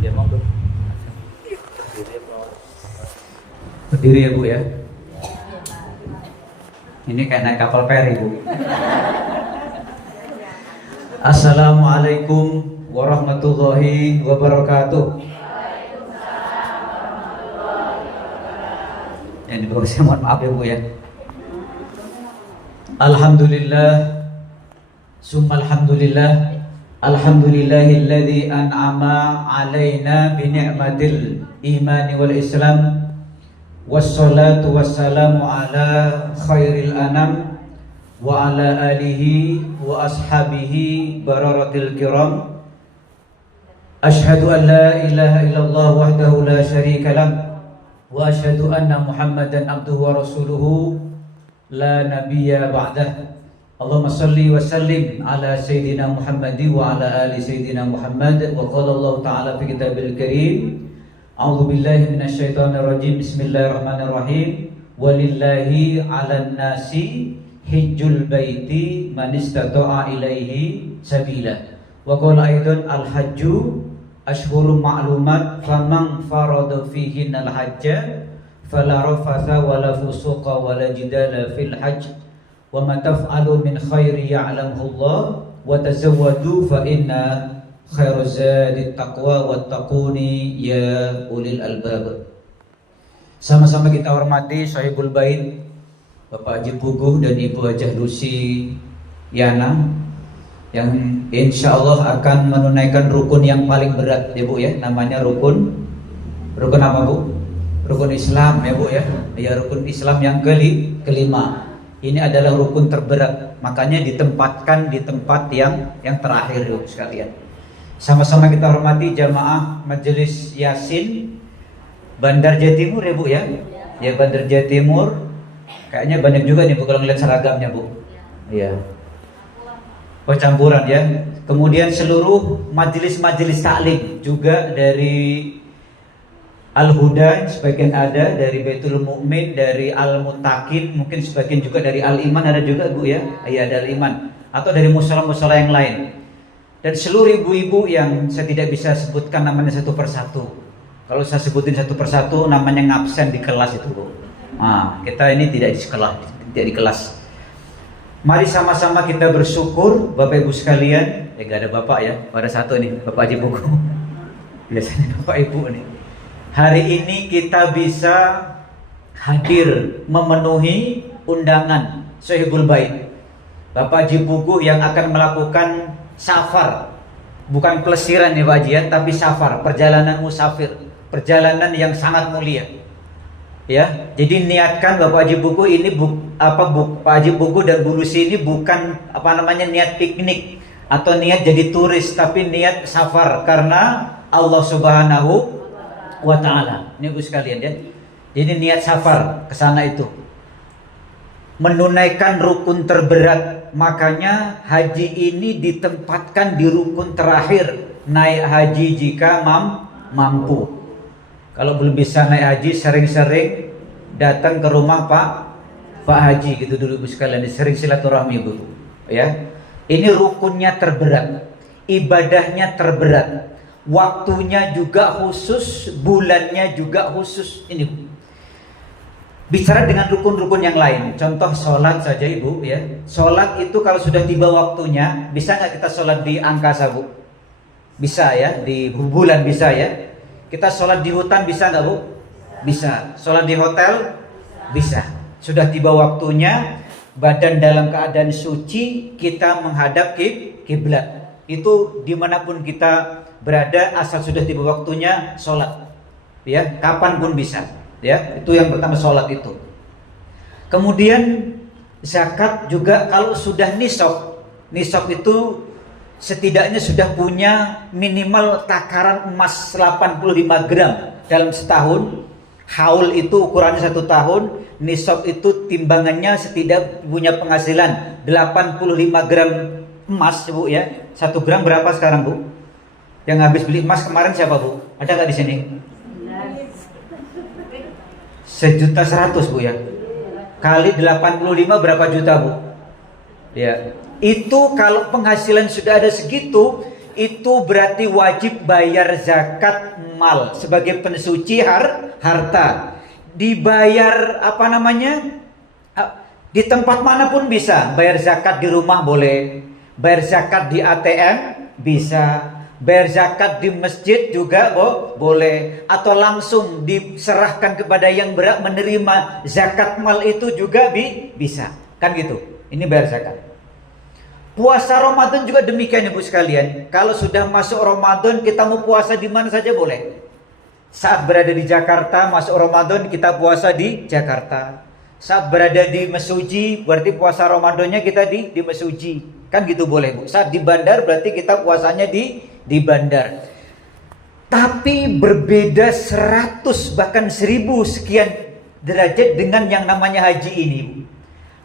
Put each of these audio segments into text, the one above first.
Dia mau berdiri ya Bu ya. Ini kayak naik kapal feri Bu. Assalamualaikum warahmatullahi wabarakatuh. Yang di bawah saya mohon maaf ya Bu ya. Alhamdulillah, summa alhamdulillah, alhamdulillahilladzi an'ama alaina bi ni'matil imani wal islam, wassalatu wassalamu ala khairil anam wa ala alihi wa ashabihi bararatil kiram. Ashhadu an la ilaha illallah wahdahu la syarika lah wa ashhadu anna Muhammadan abduhu wa rasuluhu la nabiyya ba'dah. Allahumma salli wa sallim ala sayyidina Muhammad wa ala ali sayyidina Muhammad. Wa qala Allah ta'ala fi kitabil karim, a'udzu billahi minasyaitonir rajim, bismillahirrahmanirrahim, walillahi 'alan nasi hijjul baiti man istata'a ilaihi sabila. Wa qala aidan al-hajju ashhurun ma'lumat faman farada fihinna al-hajja fala rafatha wala fusuqa wala jidala fil hajj wa ma taf'alu min khairi ya'lamuhu Allah wa tazawwadu fa inna khairaz zadi taqwa wattaquni ya ulil albab. Sama-sama kita hormati Sahibul Bait Bapak Haji Puguh dan Ibu Hajah Lucy Yana yang insya Allah akan menunaikan rukun yang paling berat ya Bu ya, namanya rukun apa Bu? Rukun Islam ya Bu ya. Ya, rukun Islam yang kelima. Ini adalah rukun terberat, makanya ditempatkan di tempat yang terakhir Bu sekalian. Sama-sama kita hormati jamaah Majelis Yasin Bandar Jawa Timur ya Bu ya. Ya, Bandar Jawa Timur. Kayaknya banyak juga nih Bu kalau ngeliat seragamnya Bu. Iya. Oh, campuran ya. Kemudian seluruh majelis-majelis taklim juga dari Al-Huda sebagian ada, dari Baitul Mukmin, dari Al-Muttaqin, mungkin sebagian juga dari Al-Iman ada juga Bu ya. Iya, ada Al-Iman atau dari musala-musala yang lain. Dan seluruh ibu-ibu yang saya tidak bisa sebutkan namanya satu persatu. Kalau saya sebutin satu persatu namanya ngabsen di kelas itu Bu. Nah, kita ini tidak di sekolah, tidak di kelas. Mari sama-sama kita bersyukur Bapak Ibu sekalian. Ya gak ada Bapak ya, ada satu nih Bapak Haji Puguh. Biasanya Bapak Ibu nih. Hari ini kita bisa hadir memenuhi undangan Sahibul Bait Bapak Haji Puguh yang akan melakukan safar. Bukan pelesiran ya Pak Haji ya, tapi safar, perjalanan musafir, perjalanan yang sangat mulia. Ya, jadi niatkan Bapak Haji Puguh ini Pak Haji Puguh dan Bu Lucy ini bukan niat piknik atau niat jadi turis, tapi niat safar karena Allah Subhanahu wa ta'ala. Ini Bu sekalian ya. Jadi niat safar ke sana itu menunaikan rukun terberat. Makanya haji ini ditempatkan di rukun terakhir, naik haji jika mampu. Kalau belum bisa naik haji, sering-sering datang ke rumah Pak Haji gitu dulu Bu sekalian, sering silaturahmi Bu ya. Ini rukunnya terberat, ibadahnya terberat, waktunya juga khusus, bulannya juga khusus. Ini Bu. Bicara dengan rukun-rukun yang lain, contoh sholat saja Ibu ya. Sholat itu kalau sudah tiba waktunya, bisa nggak kita sholat di angkasa Bu? Bisa ya, di bulan bisa ya. Kita sholat di hutan bisa nggak Bu? Bisa. Sholat di hotel? Bisa. Sudah tiba waktunya, badan dalam keadaan suci, kita menghadap kiblat. Itu dimanapun kita berada, asal sudah tiba waktunya sholat. Ya, kapanpun bisa. Ya, itu yang pertama sholat itu. Kemudian zakat juga kalau sudah nisab. Nisab itu setidaknya sudah punya minimal takaran emas 85 gram dalam setahun. Haul itu ukurannya 1 tahun. Nisab itu timbangannya setidak punya penghasilan 85 gram emas Bu ya. 1 gram berapa sekarang Bu? Yang habis beli emas kemarin siapa Bu? Ada nggak di sini? 1.100.000 Bu ya. Kali 85 berapa juta Bu? Ya. Itu kalau penghasilan sudah ada segitu, itu berarti wajib bayar zakat mal sebagai pensuci harta. Dibayar apa namanya? Di tempat manapun bisa. Bayar zakat di rumah boleh, bayar zakat di ATM bisa, bayar zakat di masjid juga boleh, atau langsung diserahkan kepada yang berhak menerima zakat mal itu juga bisa. Kan gitu. Ini bayar zakat. Puasa Ramadan juga demikian Ibu sekalian. Kalau sudah masuk Ramadan, kita mau puasa di mana saja boleh. Saat berada di Jakarta, masuk Ramadan kita puasa di Jakarta. Saat berada di Mesuji, berarti puasa Ramadannya kita di Mesuji. Kan gitu boleh Bu. Saat di bandar berarti kita puasanya di bandar. Tapi berbeda 100 bahkan 1000 sekian derajat dengan yang namanya haji ini Bu.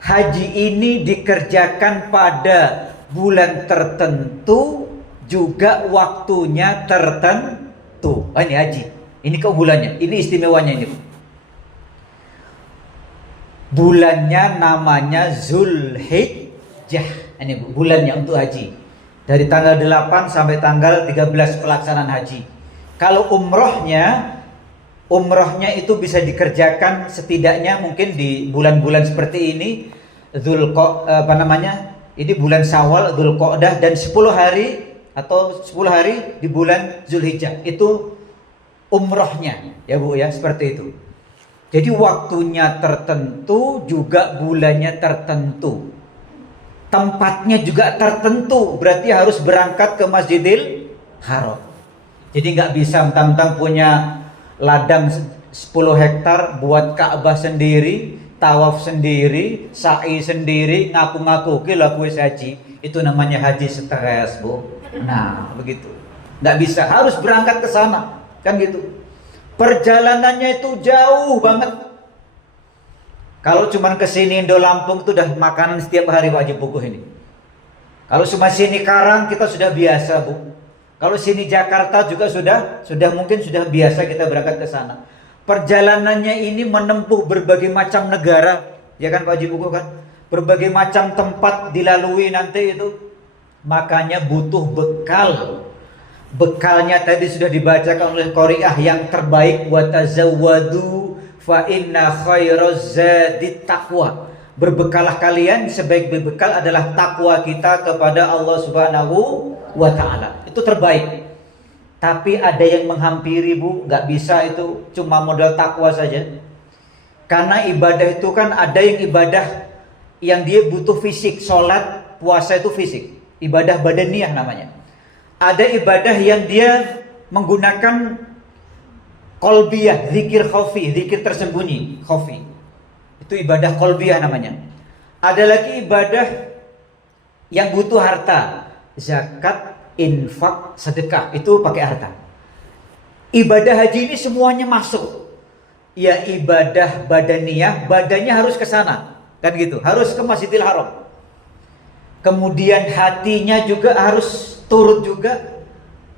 Haji ini dikerjakan pada bulan tertentu, juga waktunya tertentu. Ini haji. Ini keunggulannya, ini istimewanya ini. Bulannya namanya Zulhijjah. Ini bulannya untuk haji. Dari tanggal 8 sampai tanggal 13 pelaksanaan haji. Kalau umrohnya itu bisa dikerjakan setidaknya mungkin di bulan-bulan seperti ini, ini bulan Syawal, Dzulqa'dah, dan 10 hari atau 10 hari di bulan Zulhijjah. Itu umrohnya ya Bu ya, seperti itu. Jadi waktunya tertentu, juga bulannya tertentu. Tempatnya juga tertentu, berarti harus berangkat ke Masjidil Haram. Jadi nggak bisa mentang-mentang punya ladang 10 hektar buat Ka'bah sendiri, tawaf sendiri, sa'i sendiri, ngaku-ngaku kira gue haji. Itu namanya haji stres Bu. Nah begitu, nggak bisa, harus berangkat ke sana. Kan gitu. Perjalanannya itu jauh banget. Kalau cuma ke sini Indo Lampung itu udah makanan setiap hari wajib buku ini. Kalau cuma sini Karang kita sudah biasa Bu. Kalau sini Jakarta juga sudah mungkin sudah biasa kita berangkat ke sana. Perjalanannya ini menempuh berbagai macam negara, ya kan Pak Haji Buku kan? Berbagai macam tempat dilalui nanti itu. Makanya butuh bekal. Bekalnya tadi sudah dibacakan oleh Qari'ah, yang terbaik wa tazawwadu fa inna khairaz zadit taqwa. Berbekalah kalian, sebaik bekal adalah takwa kita kepada Allah Subhanahu wa taala. Itu terbaik. Tapi ada yang menghampiri Bu, nggak bisa itu cuma modal takwa saja. Karena ibadah itu kan ada yang ibadah yang dia butuh fisik, sholat, puasa itu fisik. Ibadah badaniyah namanya. Ada ibadah yang dia menggunakan qalbiyah, zikir khafi, zikir tersembunyi, khafi. Itu ibadah qalbiyah namanya. Ada lagi ibadah yang butuh harta, zakat, infak, sedekah, itu pakai harta. Ibadah haji ini semuanya masuk. Ya ibadah badaniyah, badannya harus ke sana, kan gitu, harus ke Masjidil Haram. Kemudian hatinya juga harus turut juga.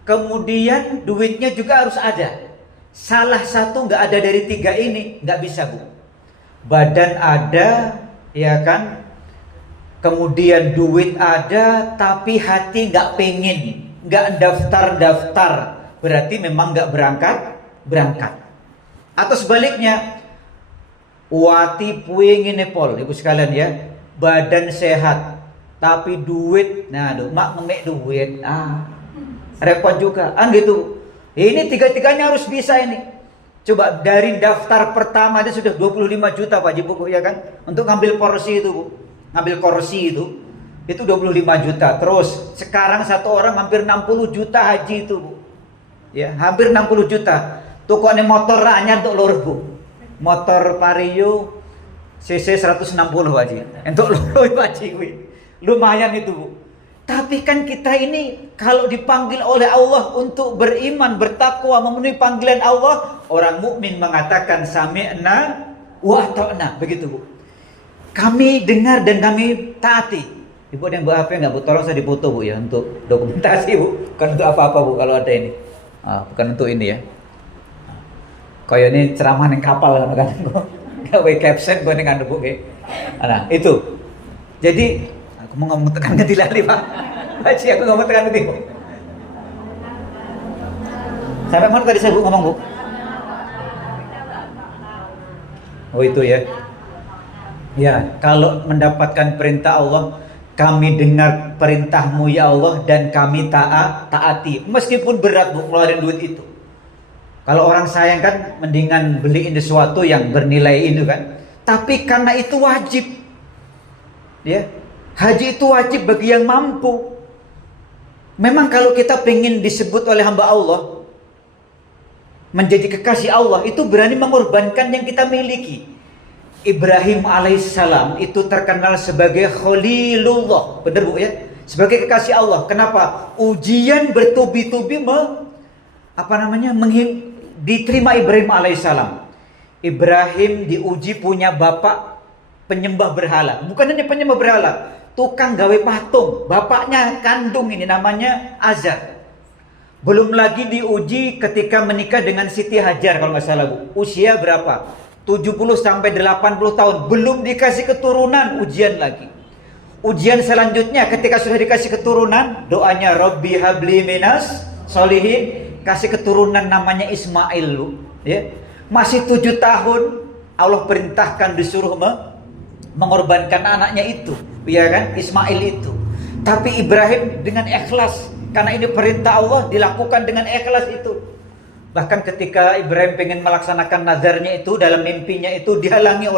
Kemudian duitnya juga harus ada. Salah satu nggak ada dari 3 ini nggak bisa Bu. Badan ada, ya kan. Kemudian duit ada, tapi hati nggak pengen, nggak daftar. Berarti memang nggak berangkat. Atau sebaliknya, wati puingin nepol, Ibu sekalian ya, badan sehat, tapi duit, mak ngemek duit, repot juga, gitu. Ini 3-tiganya harus bisa ini. Coba dari daftar pertama dia sudah 25 juta Pak Haji Buku ya kan, untuk ngambil porsi itu Bu, ngambil kursi itu 25 juta. Terus sekarang satu orang hampir 60 juta haji itu Bu, ya hampir 60 juta. Tukoknya motor anyar untuk lur Bu, motor Vario CC 160 Haji, untuk lur Haji. Lumayan itu Bu. Tapi kan kita ini kalau dipanggil oleh Allah untuk beriman, bertakwa, memenuhi panggilan Allah, orang mukmin mengatakan sami'na wa ata'na, begitu Bu. Kami dengar dan kami taati. Ibu ada yang buat HP nggak Bu? Tolong saya dipoto Bu ya, untuk dokumentasi Bu, bukan untuk apa-apa Bu kalau ada ini. Bukan untuk ini ya. Kayak ini ceramah yang kapal kan gawe caption gue dengan Bu. Nah itu. Jadi aku mau ngomong tekan ke dilali Pak. Haji aku ngomong tekan itu. Sampai mana tadi saya ngomong, Bu? Oh itu ya. Ya, kalau mendapatkan perintah Allah, kami dengar perintahmu ya Allah dan kami taati. Meskipun berat, Bu, keluarin duit itu. Kalau orang sayang kan mendingan beliin sesuatu yang bernilai itu kan. Tapi karena itu wajib. Ya. Haji itu wajib bagi yang mampu. Memang kalau kita pengen disebut oleh hamba Allah menjadi kekasih Allah, itu berani mengorbankan yang kita miliki. Ibrahim alaihissalam itu terkenal sebagai Khalilullah, benar Bu ya? Sebagai kekasih Allah. Kenapa? Ujian bertubi-tubi diterima Ibrahim alaihissalam. Ibrahim diuji punya bapak penyembah berhala. Bukan hanya penyembah berhala, tukang gawe patung. Bapaknya kandung ini namanya Azar. Belum lagi diuji ketika menikah dengan Siti Hajar kalau nggak salah, Bu. Usia berapa? 70 sampai 80 tahun. Belum dikasih keturunan, ujian lagi. Ujian selanjutnya ketika sudah dikasih keturunan, doanya Rabbi habli minas solihin, kasih keturunan namanya Ismail, Bu. Ya. Masih 7 tahun Allah perintahkan disuruh mengorbankan anaknya itu, ya kan? Ismail itu. Tapi Ibrahim dengan ikhlas, karena ini perintah Allah, dilakukan dengan ikhlas itu. Bahkan ketika Ibrahim pengen melaksanakan nazarnya itu, dalam mimpinya itu dihalangi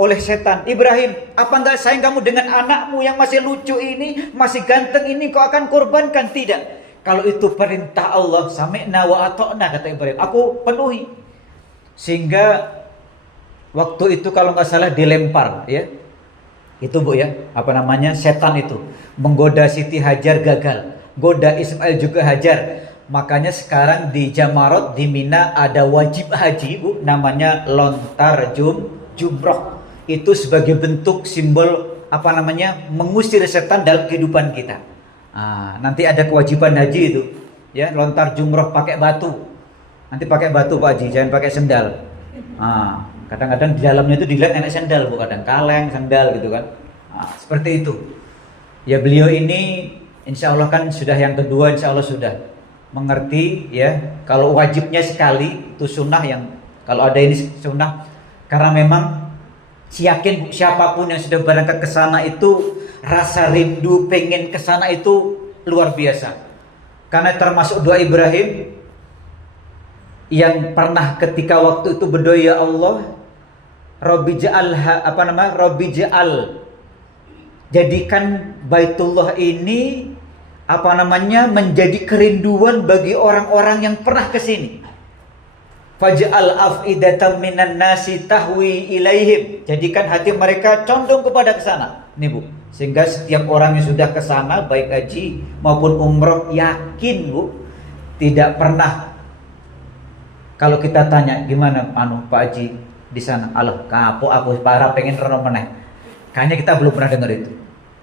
oleh setan. Ibrahim, apa enggak sayang kamu dengan anakmu yang masih lucu ini, masih ganteng ini, kau akan korbankan? Tidak. Kalau itu perintah Allah, sami'na wa ata'na, kata Ibrahim, aku penuhi. Sehingga waktu itu kalau nggak salah dilempar, ya. Itu Bu ya, setan itu menggoda Siti Hajar gagal, goda Ismail juga hajar. Makanya sekarang di Jamarot di Mina ada wajib haji, Bu, namanya lontar jumroh. Itu sebagai bentuk simbol mengusir setan dalam kehidupan kita. Nanti ada kewajiban haji itu, ya, lontar jumroh pakai batu. Nanti pakai batu Pak Haji, jangan pakai sendal. Kadang-kadang di dalamnya itu dilihat enak sendal, Bu, kadang kaleng, sendal gitu kan. Seperti itu. Ya, beliau ini insya Allah kan sudah yang kedua, insya Allah sudah mengerti, ya. Kalau wajibnya sekali itu sunnah, yang kalau ada ini sunnah, karena memang yakin siapapun yang sudah berangkat ke sana itu rasa rindu pengen ke sana itu luar biasa. Karena termasuk doa Ibrahim yang pernah ketika waktu itu berdoa, ya Allah, Rabbi ja'al jadikan Baitullah ini menjadi kerinduan bagi orang-orang yang pernah ke sini. Faj'al af'idatan minan nasi tahwi ilaihim, jadikan hati mereka condong kepada ke sana. Nih Bu, sehingga setiap orang yang sudah ke sana baik haji maupun umroh yakin, Bu, tidak pernah. Kalau kita tanya gimana Pak Haji di sana, Allah kapok aku parah pengen rono meneh. Kayaknya kita belum pernah dengar itu.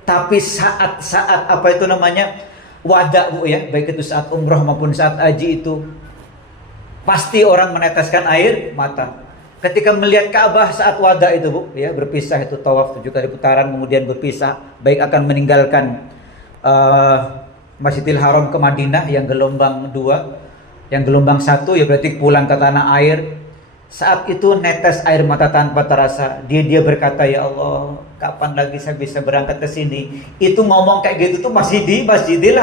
Tapi saat-saat wada, Bu ya, baik itu saat umroh maupun saat haji itu pasti orang meneteskan air mata. Ketika melihat Ka'bah saat wada itu, Bu ya, berpisah itu tawaf 7 kali putaran kemudian berpisah, baik akan meninggalkan Masjidil Haram ke Madinah yang gelombang 2. Yang gelombang 1 ya berarti pulang ke tanah air. Saat itu netes air mata tanpa terasa. Dia berkata, ya Allah, kapan lagi saya bisa berangkat ke sini? Itu ngomong kayak gitu tuh masih di Masjidil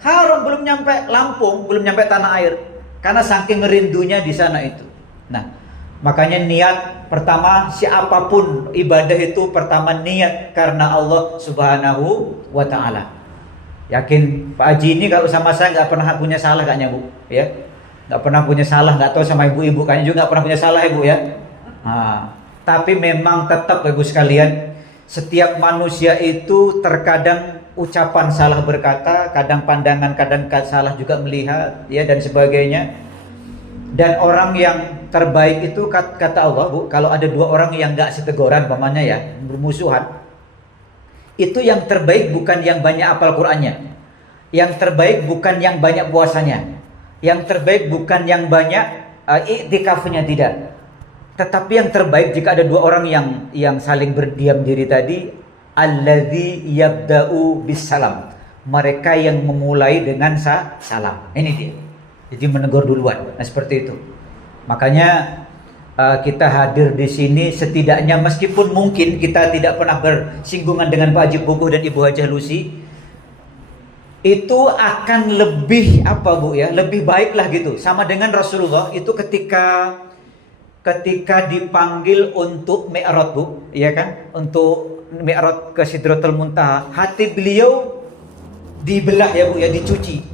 Haram, belum nyampe Lampung, belum nyampe tanah air. Karena saking rindunya di sana itu. Nah, makanya niat pertama siapapun ibadah itu pertama niat karena Allah Subhanahu wa taala. Yakin Pak Haji ini kalau sama saya nggak pernah punya salah kayaknya, Bu ya, nggak pernah punya salah. Nggak tahu sama ibu-ibu kayaknya juga nggak pernah punya salah, Ibu ya. Tapi memang tetap Ibu sekalian, setiap manusia itu terkadang ucapan salah berkata, kadang pandangan, kadang salah juga melihat, ya, dan sebagainya. Dan orang yang terbaik itu kata Allah, Bu, kalau ada 2 orang yang nggak seteguran pamannya ya, bermusuhan, itu yang terbaik bukan yang banyak hafal Qur'annya, yang terbaik bukan yang banyak puasanya, yang terbaik bukan yang banyak iktikafnya, tidak. Tetapi yang terbaik jika ada 2 orang yang saling berdiam diri tadi, alladzi yabda'u bisalam, mereka yang memulai dengan salam. Ini dia. jadi menegur duluan. Nah seperti itu. Makanya kita hadir di sini setidaknya meskipun mungkin kita tidak pernah bersinggungan dengan Pak Haji Puguh dan Ibu Hajah Lucy, itu akan lebih apa Bu ya, lebih baik lah gitu. Sama dengan Rasulullah itu ketika dipanggil untuk Mi'raj Bu, ya kan? Untuk Mi'raj ke Sidratul Muntaha, hati beliau dibelah ya Bu ya, dicuci.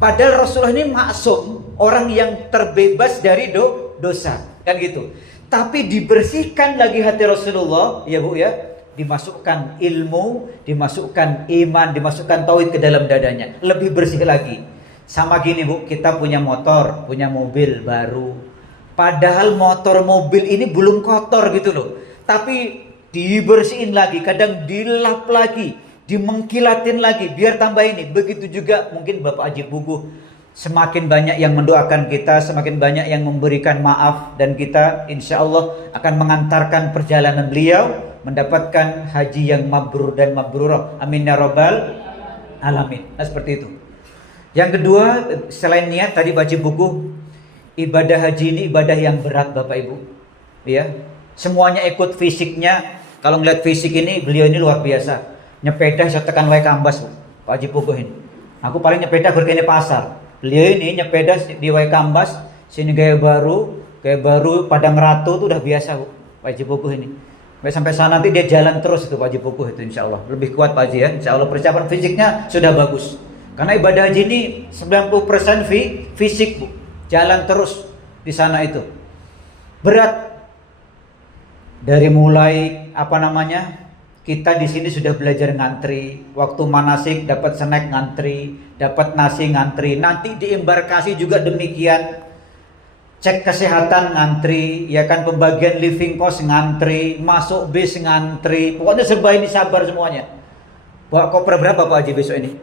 Padahal Rasulullah ini maksum, orang yang terbebas dari dosa, kan gitu. Tapi dibersihkan lagi hati Rasulullah ya Bu ya, dimasukkan ilmu, dimasukkan iman, dimasukkan tauhid ke dalam dadanya, lebih bersih lagi. Sama gini Bu, kita punya motor, punya mobil baru, padahal motor mobil ini belum kotor gitu loh, tapi dibersihin lagi, kadang dilap lagi, dimengkilatin lagi biar tambah ini. Begitu juga mungkin Bapak Haji Puguh, semakin banyak yang mendoakan kita, semakin banyak yang memberikan maaf, dan kita insya Allah akan mengantarkan perjalanan beliau mendapatkan haji yang mabrur dan mabrurah. Amin ya rabbal alamin. Nah seperti itu. Yang kedua, selain niat tadi Pak Haji Puguh, ibadah haji ini ibadah yang berat Bapak Ibu. Ya, semuanya ikut fisiknya. Kalau ngeliat fisik ini, beliau ini luar biasa. Nyepeda saya tekan wae kambas Pak Haji Puguh ini. Aku paling nyepeda berkene pasar. Beliau ini nyepeda di wae kambas, sini gaya baru Padang Ratu itu udah biasa Bu, Pak Haji Puguh ini. Sampai sana nanti dia jalan terus itu Pak Haji Puguh itu insya Allah. Lebih kuat Pak Haji ya, insya Allah persiapan fisiknya sudah bagus. Karena ibadah haji ini 90% fisik Bu. Jalan terus di sana itu. Berat. Dari mulai kita di sini sudah belajar ngantri. Waktu manasik dapat snack ngantri, dapat nasi ngantri. Nanti di embarkasi juga demikian. Cek kesehatan ngantri, ya kan, pembagian living cost ngantri, masuk bis ngantri. Pokoknya serba ini sabar semuanya. Bawa koper berapa Pak Haji besok ini?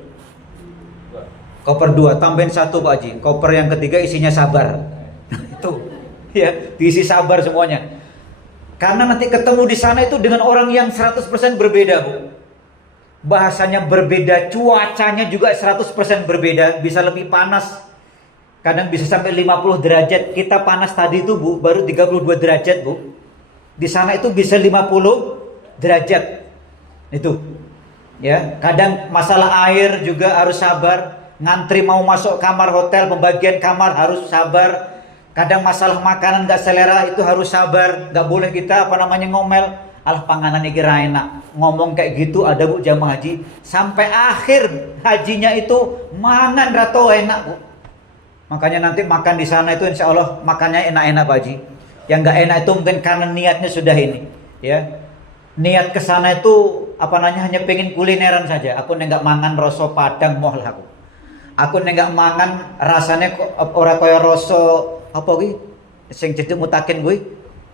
Koper 2, tambahin 1 Pak Haji. Koper yang ketiga isinya sabar. Itu ya, diisi sabar semuanya. Karena nanti ketemu di sana itu dengan orang yang 100% berbeda Bu. Bahasanya berbeda, cuacanya juga 100% berbeda, bisa lebih panas. Kadang bisa sampai 50 derajat. Kita panas tadi itu Bu, baru 32 derajat Bu. Di sana itu bisa 50 derajat. Itu. Ya, kadang masalah air juga harus sabar. Ngantri mau masuk kamar hotel, pembagian kamar harus sabar. Kadang masalah makanan gak selera itu harus sabar. Gak boleh kita ngomel. Alah panganan iki ra enak. Ngomong kayak gitu ada Bu jamaah haji. Sampai akhir hajinya itu mangan rato enak Bu. Makanya nanti makan di sana itu insya Allah makannya enak-enak Pak Haji. Yang gak enak itu mungkin karena niatnya sudah ini, ya. Niat ke sana itu hanya pengen kulineran saja. Aku nggak mangan rasa Padang moh lah aku. Aku nggak mangan rasanya ora kaya rasa apa kuwi sing cedek mutakin kuwi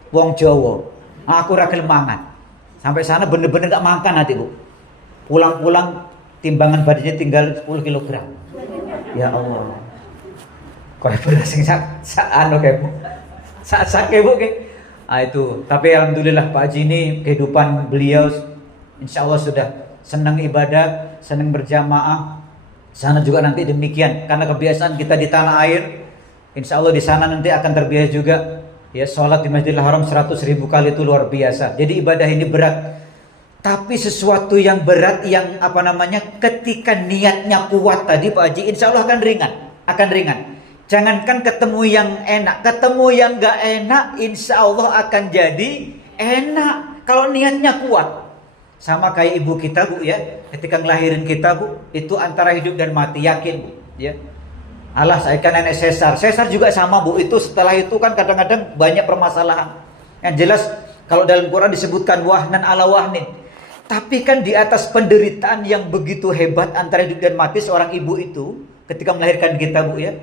wong Jawa. Aku ora gelem mangan. Sampai sana bener-bener gak makan nanti Bu. Pulang-pulang timbangan badannya tinggal 10 kg. Ya Allah. Kayak beras sing kayak Bu. Sak Bu kayak. Itu. Tapi alhamdulillah Pak Haji ini kehidupan beliau insya Allah sudah senang ibadah, senang berjamaah. Sana juga nanti demikian. Karena kebiasaan kita di tanah air, insya Allah di sana nanti akan terbiasa juga. Ya, sholat di Masjidil Haram 100.000 kali itu luar biasa. Jadi ibadah ini berat. Tapi sesuatu yang berat yang ketika niatnya kuat tadi Pak Haji, insya Allah akan ringan. Jangankan ketemu yang enak, ketemu yang gak enak insya Allah akan jadi enak kalau niatnya kuat. Sama kayak ibu kita Bu ya, ketika ngelahirin kita Bu, itu antara hidup dan mati, yakin Bu ya. Allah saya kan nenek sesar juga sama Bu, itu setelah itu kan kadang-kadang banyak permasalahan. Yang jelas kalau dalam Quran disebutkan wahnan ala wahnin. Tapi kan di atas penderitaan yang begitu hebat antara hidup dan mati seorang ibu itu ketika melahirkan kita Bu ya.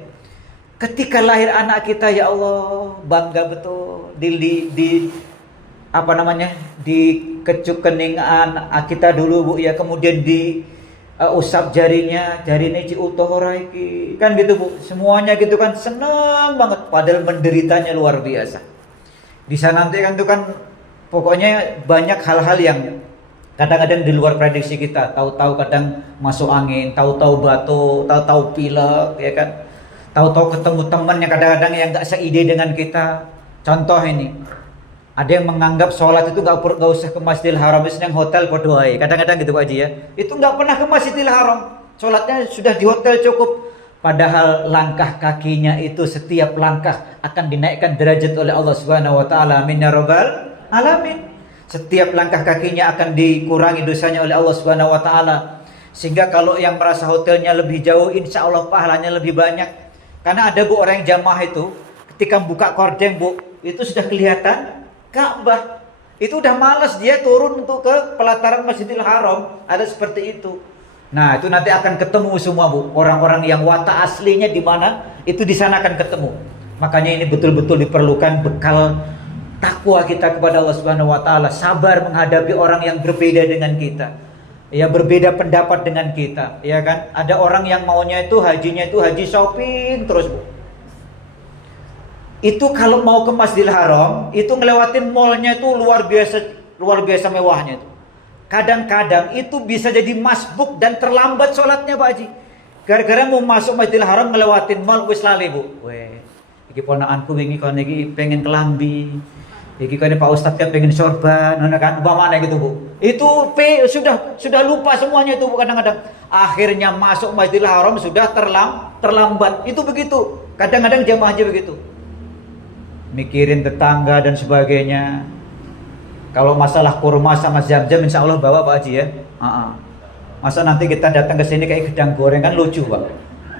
Ketika lahir anak kita ya Allah bangga betul di kecup keningan kita dulu Bu ya, kemudian di usap jarinya ciutohora iki kan gitu Bu, semuanya gitu kan senang banget padahal menderitanya luar biasa. Di sana nanti kan itu kan pokoknya banyak hal-hal yang kadang-kadang di luar prediksi kita, tahu-tahu kadang masuk angin, tahu-tahu batuk, tahu-tahu pilek ya kan. Tahu-tahu ketemu teman yang kadang-kadang yang nggak seide dengan kita. Contoh ini, ada yang menganggap sholat itu nggak usah ke Masjidil Haram, yang hotel berdoa. Kadang-kadang gitu Pak Haji ya. Itu nggak pernah ke Masjidil Haram, sholatnya sudah di hotel cukup. Padahal langkah kakinya itu setiap langkah akan dinaikkan derajat oleh Allah Subhanahu wa taala. Amin ya rabbal alamin. Setiap langkah kakinya akan dikurangi dosanya oleh Allah Subhanahu wa taala. Sehingga kalau yang merasa hotelnya lebih jauh, insya Allah pahalanya lebih banyak. Karena ada Bu orang yang jamaah itu ketika buka kordeng Bu, itu sudah kelihatan Ka'bah. Itu udah malas dia turun untuk ke pelataran Masjidil Haram. Ada seperti itu. Nah, itu nanti akan ketemu semua Bu. Orang-orang yang watak aslinya di mana, itu di sana akan ketemu. Makanya ini betul-betul diperlukan bekal takwa kita kepada Allah Subhanahu wa taala, sabar menghadapi orang yang berbeda dengan kita. Ya, berbeda pendapat dengan kita, ya kan? Ada orang yang maunya itu hajinya itu haji shopping terus Bu. Itu kalau mau ke Masjidil Haram, itu ngelewatin mallnya itu luar biasa mewahnya itu. Kadang-kadang itu bisa jadi masbuk dan terlambat sholatnya Pak Haji. Gara-gara mau masuk Masjidil Haram ngelewatin mall wis lali Bu. Weh, iki ponakanku wingi kon iki pengen kelambi. Iki kan Pak Ustadz kan pengen sorban, kan umpamanya gitu Bu. Itu sudah lupa semuanya itu Bu kadang-kadang. Akhirnya masuk Masjidil Haram sudah terlambat. Itu begitu. Kadang-kadang jamaah haji begitu. Mikirin tetangga dan sebagainya. Kalau masalah kurma sama zam-zam insya Allah bawa Pak Haji ya. Masa nanti kita datang ke sini kayak gedang goreng kan lucu Pak.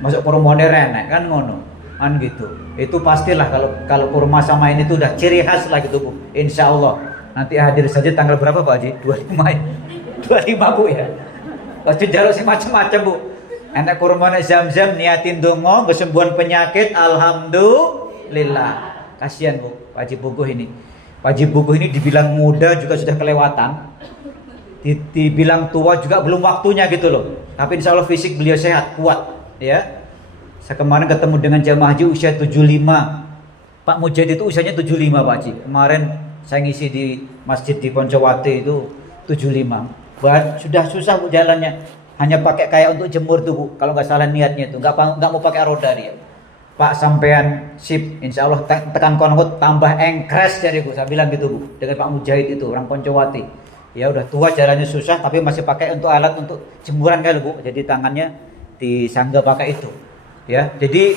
Masuk kurmane renek kan ngono. Kan gitu. Itu pastilah kalau kurma sama ini tuh udah ciri khas lah gitu Bu. Insya Allah. Nanti hadir saja tanggal berapa Pak Haji? 25 ya. 25 Bu ya. Pasti jaluk sih macam-macam Bu. Enak kurmane zam-zam niatin dongo kesembuhan penyakit alhamdulillah. Kasihan Bu Pak Haji Bukuh ini. Pak Haji Bukuh ini dibilang muda juga sudah kelewatan. Dibilang tua juga belum waktunya gitu loh. Tapi insya Allah fisik beliau sehat, kuat ya. Saya kemarin ketemu dengan jamaah haji usia 75. Pak Mujahid itu usianya 75 Pak Haji. Kemarin saya ngisi di masjid di Poncowati itu 75. Sudah susah Bu jalannya. Hanya pakai kayak untuk jemur tuh Bu. Kalau nggak salah niatnya itu. Nggak mau pakai roda dia. Pak sampean sip, insya Allah tekan konhut tambah engkres jadi Bu. Saya bilang gitu Bu. Dengan Pak Mujahid itu orang Poncowati. Ya udah tua jalannya susah tapi masih pakai untuk alat untuk jemuran kali Bu. Jadi tangannya disanggah pakai itu. Ya, jadi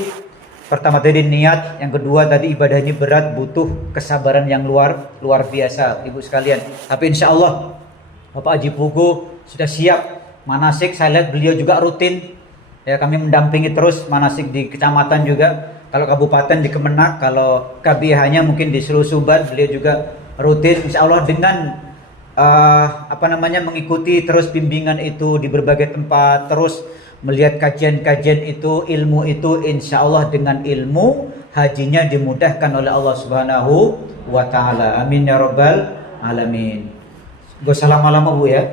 pertama tadi niat, yang kedua tadi ibadah ini berat, butuh kesabaran yang luar biasa Ibu sekalian. Tapi insya Allah Bapak Haji Pugu sudah siap manasik. Saya lihat beliau juga rutin. Ya, kami mendampingi terus manasik di kecamatan juga. Kalau kabupaten di Kemenak, kalau KBH-nya mungkin di seluruh Suban, beliau juga rutin. Insya Allah dengan mengikuti terus bimbingan itu di berbagai tempat, terus melihat kajian-kajian itu, ilmu itu, insya Allah dengan ilmu hajinya dimudahkan oleh Allah Subhanahu wa taala. Amin ya rabbal alamin. Gak usah lama-lama Bu ya.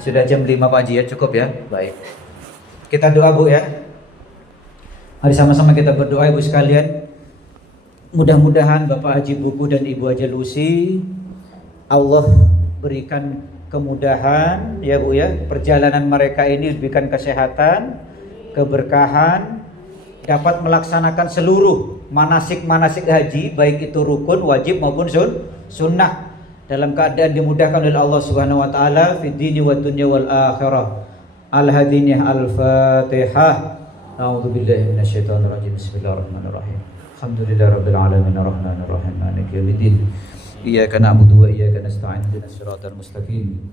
Sudah jam 5 Pak Haji ya, cukup ya. Baik. Kita doa Bu ya. Mari sama-sama kita berdoa Ibu sekalian. Mudah-mudahan Bapak Haji Buku dan Ibu Haji Lucy Allah berikan kemudahan ya Bu ya, perjalanan mereka ini diberikan kesehatan, keberkahan, dapat melaksanakan seluruh manasik-manasik haji baik itu rukun, wajib maupun sunnah dalam keadaan dimudahkan oleh Allah Subhanahu wa taala fid dini wad dunya wal akhirah. Al-hadiniyah al-Fatihah. A'udzubillahi minasyaitonir rajim. Bismillahirrahmanirrahim. Alhamdulillahirabbil alamin arrahmanirrahim maliki yaumiddin. Iyyaka na'budu wa iyyaka nasta'in ihdinas siratal mustaqim